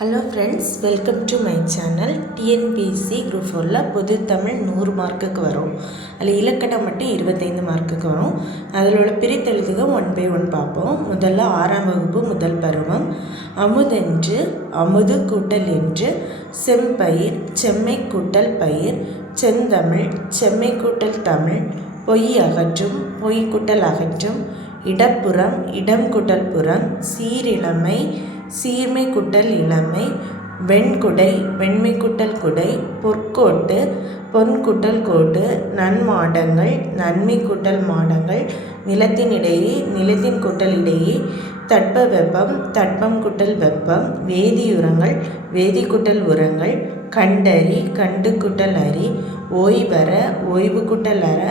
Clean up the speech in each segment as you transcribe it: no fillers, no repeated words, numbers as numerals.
Hello friends, welcome to my channel. TNPSC group 4ல் பொது தமிழ் 100 மார்க்குக்கு வரும். அதில் இலக்கணம் மட்டும் 25 மார்க்குக்கு வரும். அதில் உள்ள பிரித்தெழுதுக 1 by 1 பார்ப்போம். முதல்ல 6ஆம் வகுப்பு முதல் பருவம். அமுதென்று அமுது கூட்டல் என்று, செம்பயிர் செம்மை கூட்டல் பயிர், செந்தமிழ் செம்மை கூட்டல் தமிழ், பொய் அகற்றும் பொய் கூட்டல் அகற்றும், இடப்புறம் இடம் கூட்டல் புறம், சீரிழமை சீர்மை கூட்டல் இளமை, வெண்குடை வெண்மை கூட்டல் குடை, பொற்கோட்டு பொன் கூட்டல் கோட்டு, நன்மாடங்கள் நன்மை கூட்டல் மாடங்கள், நிலத்தினிடையே நிலத்தின் கூட்டல் இடையே, தட்பவெப்பம் தட்பம் கூட்டல் வெப்பம், வேதியுரங்கள் வேதி கூட்டல் உரங்கள், கண்டறி கண்டு கூட்டல் அறி, ஓய்வற ஓய்வு கூட்டல் அற,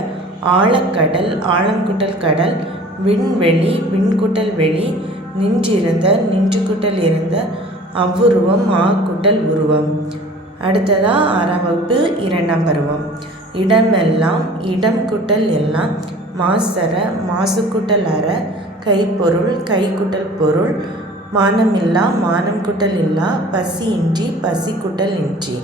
ஆழக்கடல் ஆழம் கூட்டல் கடல், விண்வெளி விண்கூட்டல் வெளி, நின்றிருந்த நின்று கூட்டல் இருந்த, அவ்வுருவம் கூட்டல் உருவம். அடுத்ததா 6ஆம் வகுப்பு 2ஆம் பருவம். இடமெல்லாம் இடம் கூட்டல் எல்லாம், மாசற மாசு கூட்டல் அற, கைப்பொருள் கை கூட்டல் பொருள், மானமில்லா மானம் கூட்டல் இல்லா, பசியின்றி பசி கூட்டல் இன்றி.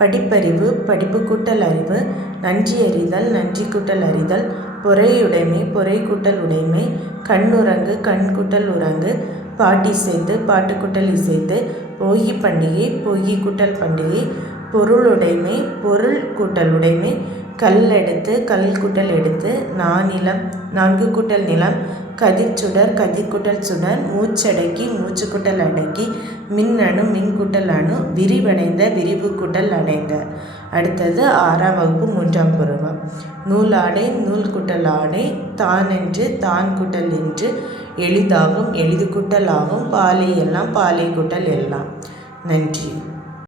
படிப்பறிவு படிப்பு கூட்டல் அறிவு, நன்றி அறிதல் நன்றி கூட்டல் அறிதல், பொறையுடைமை பொறை கூட்டல் உடைமை, கண்ணுறங்கு கண் கூட்டல் உறங்கு, பாட்டிசைத்து பாட்டு கூட்டல் இசைத்து, போகி பண்டிகை போகி கூட்டல் பண்டிகை, பொருளுடைமை பொருள் கூட்டல் உடைமை, கல்லெடுத்து கல் கூட்டல் எடுத்து, நானிலம் நான்கு கூட்டல் நிலம், கதிர்ச்சுடர் கதிர் கூட்டல் சுடர், மூச்சடக்கி மூச்சு கூட்டல் அடக்கி, மின்னணு மின் கூட்டல் அணு, விரிவடைந்த விரிவு கூட்டல் அடைந்த. அடுத்தது 6ஆம் வகுப்பு 3ஆம் பருவம். நூலாடை நூல் கூட்டல் ஆடை, தானென்று தான் கூட்டல் என்று, எளிதாகும் எளிது கூட்டல் ஆகும், பாலை எல்லாம் பாலை கூட்டல் எல்லாம். நன்றி.